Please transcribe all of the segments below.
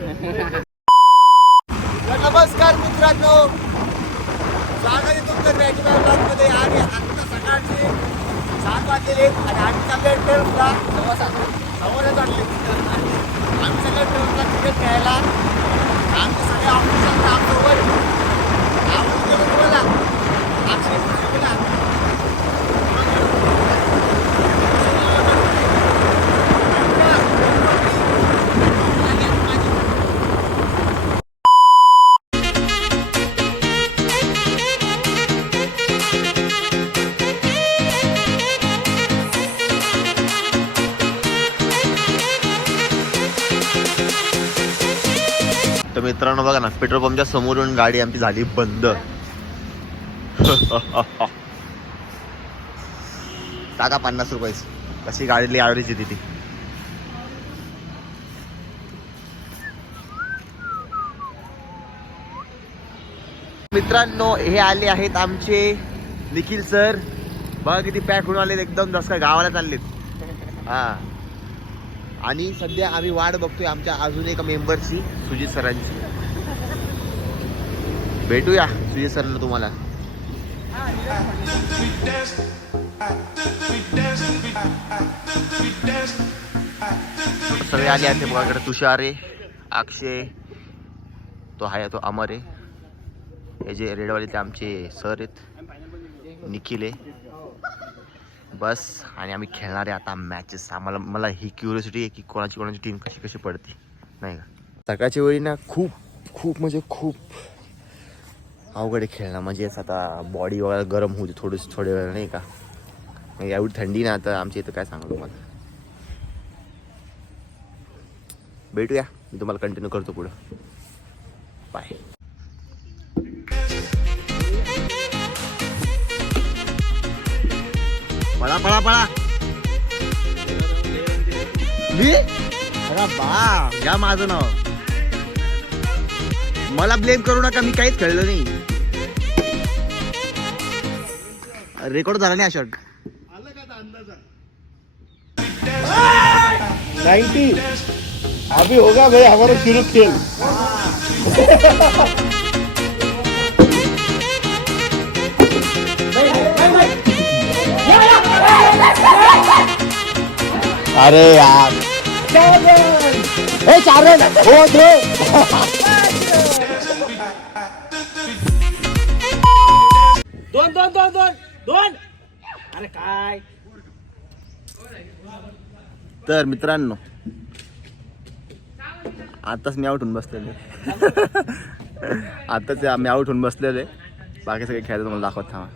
नमस्कार मित्रांनो, स्वागत आहे तुमचं मॅजिकल ब्लॉगमध्ये. आणि आता सकाळचे 7 वाजलेले आणि आम्ही चालले टर्फला. समोरच आणले आम्ही सगळे टर्फला क्रिकेट खेळायला. आमचे सगळे ऑफिसर आमच्यावर आवडून बोला बोला. तर मित्रांनो बघा ना, पेट्रोल पंपच्या समोरून गाडी आमची झाली बंद. टाका 50 रुपये. कशी गाडीली आवडीची ती. मित्रांनो हे आले आहेत आमचे निखिल सर. बघा किती पॅक होऊन आलेत, एकदम जसं काय गावाला चाललेत. हा, आणि सध्या आम्ही वाट बघतोय आमच्या अजून एका मेंबरची, सुजित सरांची. भेटूया सुजित सरला तुम्हाला. सगळे आले आहेत बघाकडे. तुषार आहे, अक्षय, तो आहे, तो अमर आहे. हे जे रेडवाले ते आमचे सर आहेत, निखिल आहे. बस, आणि आम्ही खेळणार आहे आता मॅचेस. मला ही क्युरियोसिटी आहे की कोणाची टीम कशी पडते, नाही का. सकाळच्या वेळी ना खूप म्हणजे खूप अवघड आहे खेळणं. म्हणजे आता बॉडी वगैरे गरम होती थोडे वेळ, नाही का. एवढी थंडी ना आता आमच्या इथं, काय सांगू तुम्हाला. भेटूया, मी तुम्हाला कंटिन्यू करतो पुढं. बाय. पळा पळा पळा. मी अरे बा, घ्या माझं नाव. मला ब्लेम करू नका, मी काहीच खेळलो नाही. रेकॉर्ड झाला नाही हा शॉट. 90 अभी होगा भाई हमारा शुरू खेल. अरे यार, 4 रन हो दे. दोन. अरे काय. तर मित्रांनो, आताच मी आउट होऊन बसलेले. आताच मी आउट होऊन बसलेले. बाकी सगळे खेळायला तुम्हाला दाखवत थांबा.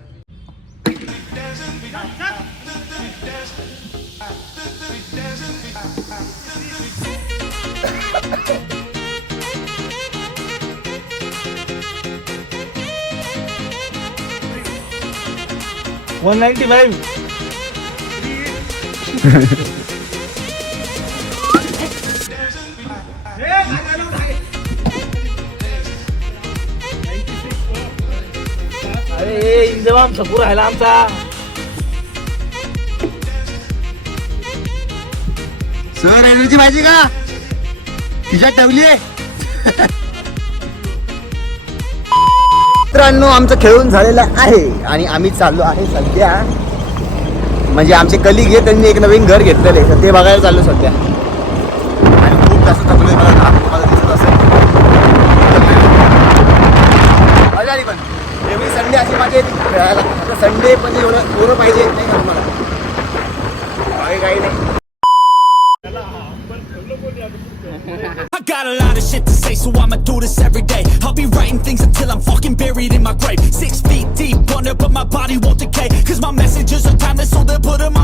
अरे इंजवाम सपूर राहिला आमचा. सर एनर्जी पाहिजे का, खिशात ठेवली. मित्रांनो आमचं खेळून झालेलं आहे आणि आम्ही चाललो आहे सध्या. म्हणजे आमचे कलिग आहे, त्यांनी एक नवीन घर घेतलेलं आहे, तर ते बघायला चाललो सध्या. आणि खूप जास्त थकलोय, मला तुम्हाला दिसत असेल. पण एव्हरी संडे अशी माझी खेळायला. संडे पण एवढं पाहिजे नाही का तुम्हाला, काही नाही. I got a lot of shit to say, so I'ma do this every day. I'll be writing things until I'm fucking buried in my grave. 6 feet deep under, but my body won't decay. Cause my messages are timeless, so they'll put them on